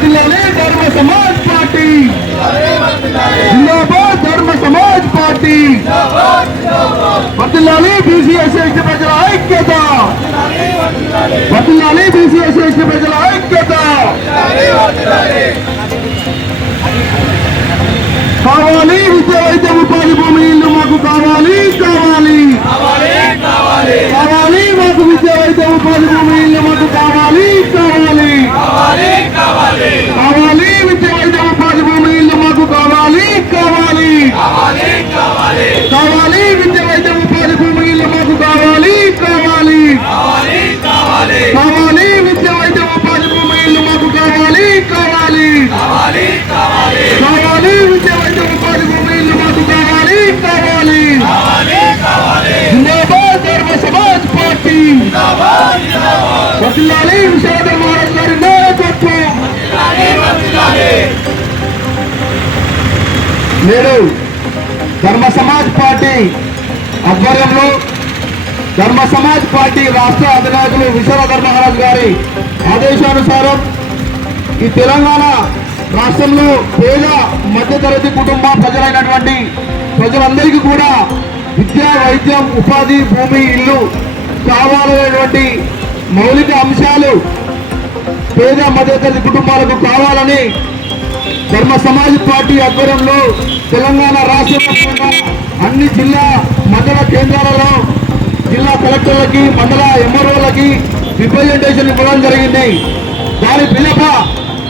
వదిలాలి Dharma Samaj party జిందాబాద్ Dharma Samaj party వదిలాలి BC SC ప్రజల ఐక్యత వదిలాలి బీసీ ఎస్సీ ప్రజల ఐక్యత కావాలి విద్య వైద్య ఉపాధి భూమి ఇల్లు మాకు కావాలి కావాలి కావాలి మాకు విద్య వైద్య ఉపాధి భూమి ఇల్లు మాకు కావాలి కావాలి కావాలి కావాలి. విద్య వైద్య ఉపాధి భూమి ఇల్లు మాకు కావాలి కావాలి. కావాలి విద్య వైద్య ఉపాధి భూమి ఇల్లు మాకు కావాలి కావాలి. కావాలి విద్య వైద్య ఉపాధి భూమి ఇల్లు మాకు కావాలి కావాలి. జిందాబాద్ ధర్మ సమాజ్ పార్టీ. వదిలాలి విశ్వనాథ మహారాజ్ గారి నాయకత్వం. నేడు ధర్మ సమాజ్ పార్టీ ఆధ్వర్యంలో ధర్మ సమాజ్ పార్టీ రాష్ట్ర అధినాయకులు విశ్వనాథ మహారాజ్ గారి ఆదేశానుసారం ఈ తెలంగాణ రాష్ట్రంలో పేద మధ్యతరగతి కుటుంబ ప్రజలైనటువంటి ప్రజలందరికీ కూడా విద్యా వైద్యం ఉపాధి భూమి ఇల్లు కావాలనేటువంటి మౌలిక అంశాలు పేద మధ్యతరగతి కుటుంబాలకు కావాలని ధర్మ సమాజ్ పార్టీ ఆధ్వర్యంలో తెలంగాణ రాష్ట్ర వ్యాప్తంగా అన్ని జిల్లా మండల కేంద్రాలలో జిల్లా కలెక్టర్లకి మండల ఎంఆర్ఓలకి రిప్రజెంటేషన్ ఇవ్వడం జరిగింది. దాని పిలప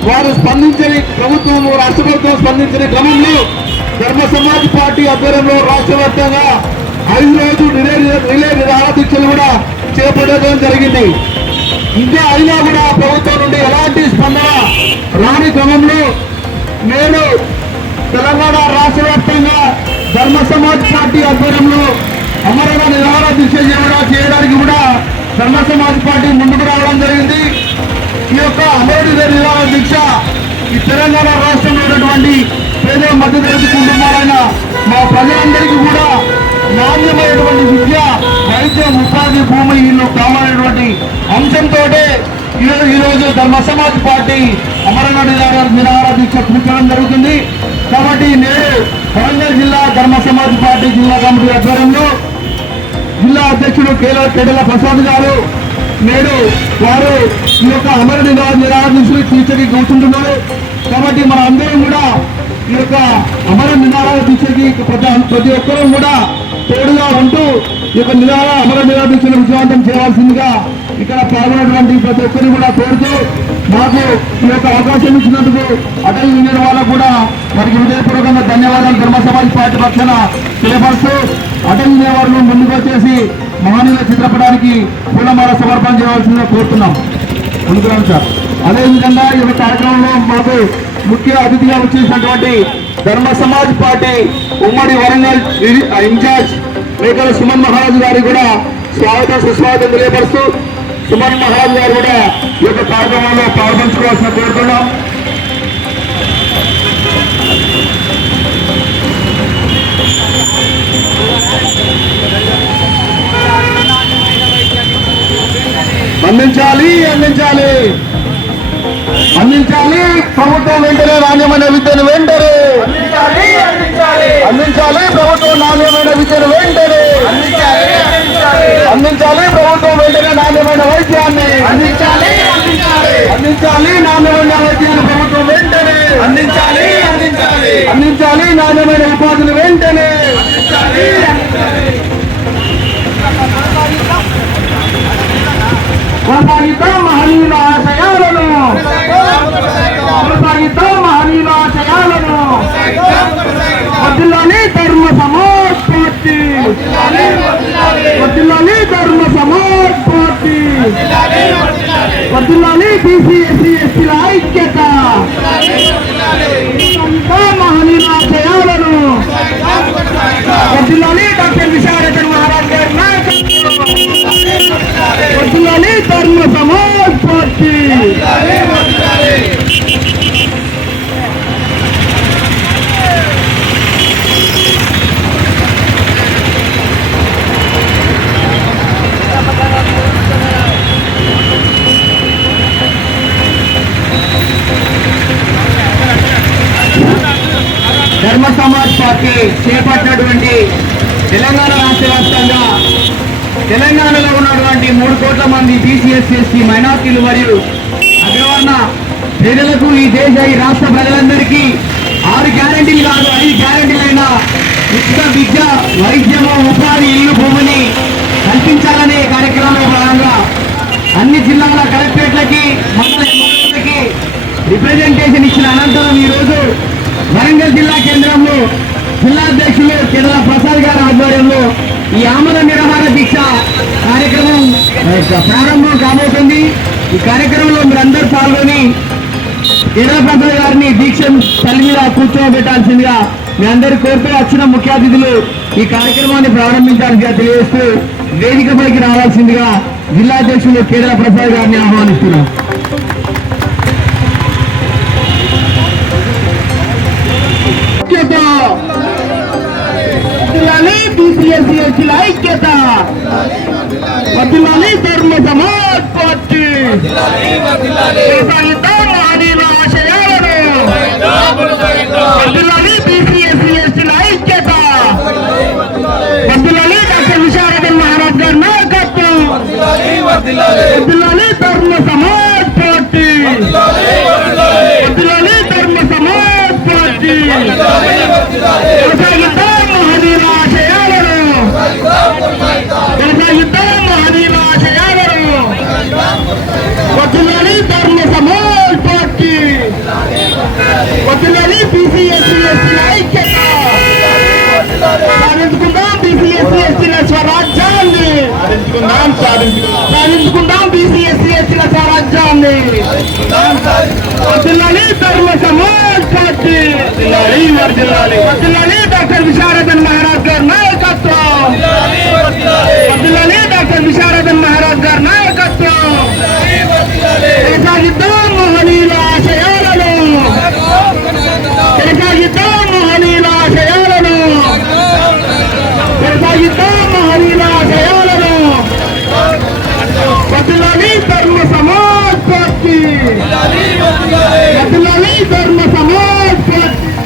వారు స్పందించని ప్రభుత్వం రాష్ట్ర ప్రభుత్వం స్పందించిన క్రమంలో ధర్మ సమాజ్ పార్టీ ఆధ్వర్యంలో రాష్ట్ర వ్యాప్తంగా ఐదు రోజు రిలే రిలే నిరాహార దీక్షలు కూడా చేపట్టడం జరిగింది. ఇంకా అయినా కూడా ప్రభుత్వం నుండి ఎలాంటి స్పందన రాని క్రమంలో నేను తెలంగాణ రాష్ట్ర వ్యాప్తంగా ధర్మ సమాజ్ పార్టీ ఆధ్వర్యంలో అమరణ నిరాహార దీక్ష చేయడానికి కూడా ధర్మ సమాజ్ పార్టీ ముందుకు రావడం జరిగింది. ఈ యొక్క అమరుడి నిరాహార దీక్ష ఈ తెలంగాణ రాష్ట్రంలో ఉన్నటువంటి పేద మధ్యతరగతి కుటుంబాలైన మా ప్రజలందరికీ కూడా నాణ్యమైనటువంటి విద్య వైద్యం ఉపాధి భూమి ఇల్లు కావాలనేటువంటి అంశంతో ఈరోజు ధర్మ సమాజ్ పార్టీ అమరనాథ్ గారు నిరాహార దీక్ష జరుగుతుంది. కాబట్టి నేను వరంగల్ జిల్లా ధర్మ సమాజ్ పార్టీ జిల్లా కమిటీ ఆధ్వర్యంలో జిల్లా అధ్యక్షుడు కేల కేడల ప్రసాద్ గారు నేడు వారు ఈ యొక్క అమర నిరాహార నిరాహార తీర్చకి కూర్చుంటున్నారు. కాబట్టి మన అందరం కూడా ఈ యొక్క అమర నిరాహార దీక్షకి ప్రతి ప్రతి ఒక్కరూ కూడా తోడుగా ఉంటూ ఈ యొక్క నిరాహార అమర నిరాహార విజయవంతం చేయాల్సిందిగా ఇక్కడ పాల్గొన్నటువంటి ప్రతి ఒక్కరిని కూడా కోరుతూ మాకు ఈ యొక్క అవకాశం ఇచ్చినందుకు అటల్ యూనియన్ వాళ్ళకు కూడా వారికి హృదయపూర్వకంగా ధన్యవాదాలు. ధర్మ సమాజ్ పార్టీ పక్షాన తెలియపరుస్తూ అటల్ యూనియన్ వాళ్ళు ముందుకు వచ్చేసి మహానీయుల చిత్రపటానికి పూలమాల సమర్పణ చేయవలసిందిగా కోరుతున్నాం. అనుకున్నాం సార్ అదేవిధంగా ఈ యొక్క కార్యక్రమంలో మాకు ముఖ్య అతిథిగా వచ్చేసినటువంటి ధర్మ సమాజ్ పార్టీ ఉమ్మడి వరంగల్ ఇన్ఛార్జ్ మేకల సుమన్ మహారాజు గారికి కూడా స్వాగతం సుస్వాగతం తెలియపరుస్తూ సుమన్ మహారాజు గారు కూడా ఈ యొక్క కార్యక్రమంలో పాల్పంచుకోవాల్సిన కోరుతున్నాం. అందించాలి అందించాలి. అందించాలి ప్రభుత్వం వెంటనే నాణ్యమైన విద్యను వెంటనే. అందించాలి ప్రభుత్వం నాణ్యమైన విద్యను వెంటనే. అందించాలి ప్రభుత్వం వెంటనే నాణ్యమైన వైద్యాన్ని అందించాలి అందించాలి. అందించాలి నాణ్యమైన వైద్యాన్ని ప్రభుత్వం వెంటనే. అందించాలి అందించాలి. అందించాలి నాణ్యమైన ఉపాధిని వెంటనే. కొనసాగిద్దాం మహనీయుల ఆశయాలను చేపట్టినటువంటి తెలంగాణ రాష్ట్ర వ్యాప్తంగా తెలంగాణలో ఉన్నటువంటి మూడు కోట్ల మంది బీసీఎస్ మైనార్టీలు మరియు అగ్రవర్ణ ప్రజలకు ఈ దేశ ఈ రాష్ట్ర ప్రజలందరికీ ఆరు గ్యారంటీలు కాదు ఐదు గ్యారంటీలైన ఉచిత విద్య వైద్యము ఉపాధి ఇల్లు భూమిని కల్పించాలనే కార్యక్రమంలో భాగంగా అన్ని జిల్లాల కలెక్టరేట్లకి మండలకి రిప్రజెంటేషన్ ఇచ్చిన అనంతరం ఈ రోజు వరంగల్ జిల్లా కేంద్రంలో జిల్లా అధ్యక్షులు కేరళ ప్రసాద్ గారి ఆధ్వర్యంలో ఈ ఆమల నిరాహార దీక్ష కార్యక్రమం ప్రారంభం కాబోతుంది. ఈ కార్యక్రమంలో మీరందరూ పాల్గొని కేరళ ప్రసాద్ గారిని దీక్ష తల్లి మీద కూర్చోబెట్టాల్సిందిగా మీ అందరి కోరుతూ వచ్చిన ముఖ్య అతిథులు ఈ కార్యక్రమాన్ని ప్రారంభించాల్సిందిగా తెలియజేస్తూ వేదికపైకి రావాల్సిందిగా జిల్లా అధ్యక్షులు కేరళ ప్రసాద్ గారిని ఆహ్వానిస్తున్నాం. వదిలాలి బీసీఎస్సీ ఎస్టీల ఐక్యత. వదిలాలి ధర్మ సమాజ్ పార్టీ. ఆశయాలను బీసీఎస్సీ ఎస్టీల ఐక్యత. డాక్టర్ విశారదన్ మహారాజ్ గారి నాయకత్వం. ధర్మ సమాజ్ పార్టీ. ధర్మ సమాజ్ పార్టీ. కొనసాగిద్దాం సమాజ్ పార్టీ వదిలాలి బీసీఎస్సీ ఎస్టీల ఐక్యత సాధించుకుందాం బీసీఎస్సీ ఎస్టీల స్వరాజ్యాన్ని సాధించుకుందాం బీసీఎస్సీ ఎస్టీల స్వరాజ్యాన్ని వదిలాలి ధర్మ సమాజ్ పార్టీ వదిలాలి డాక్టర్ విశారదన్ మహారాజ్ గారి నాయకత్వం వదిలాలి డాక్టర్ విశారదన్ మహారాజ్ గారి నాయకత్వం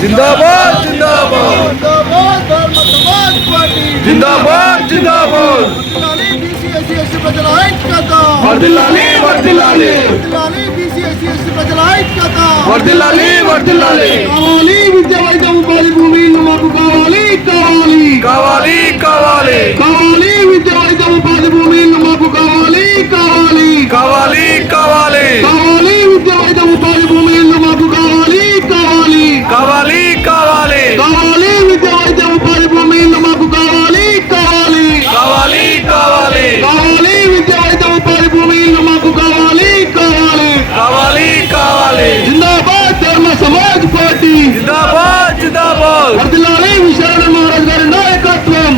జిందాబాద్ జిందాబాద్ ధర్మ సమాజ్ పార్టీ జిందాబాద్. జిందాబాద్ ప్రజల ఐక్యత వర్దిల్లాలి వర్దిల్లాలి. వర్దిల్లాలి బీసీఎస్సీ ప్రజల ఐక్యత వర్దిల్లాలి వర్దిల్లాలి కావాలి విద్య వైద్యం ఉపాధి భూమి మాకు కావాలి కావాలి. కావాలి కావాలి. కావాలి విద్య వైద్యం ఉపాధి భూమి మాకు కావాలి కావాలి. కావాలి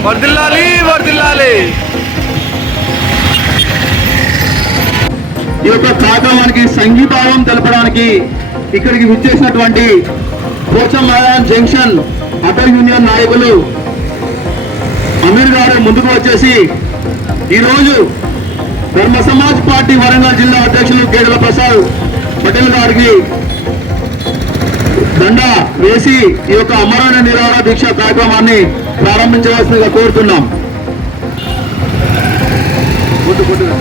వర్దిల్లాలి వర్దిల్లాలి ఈ యొక్క కార్యక్రమానికి సంఘీభావం తెలపడానికి ఇక్కడికి విచ్చేసినటువంటి పోచం జంక్షన్ అటల్ యూనియన్ నాయకులు అమీర్ గారు ముందుకు వచ్చేసి ఈరోజు ధర్మ సమాజ్ పార్టీ వరంగల్ జిల్లా అధ్యక్షులు గేడల ప్రసాద్ పటేల్ గారికి జెండా వేసి ఈ యొక్క అమరణ నిరాహార దీక్ష కార్యక్రమాన్ని ప్రారంభించవలసిందిగా కోరుతున్నాం కొట్టు, కొట్టుగా.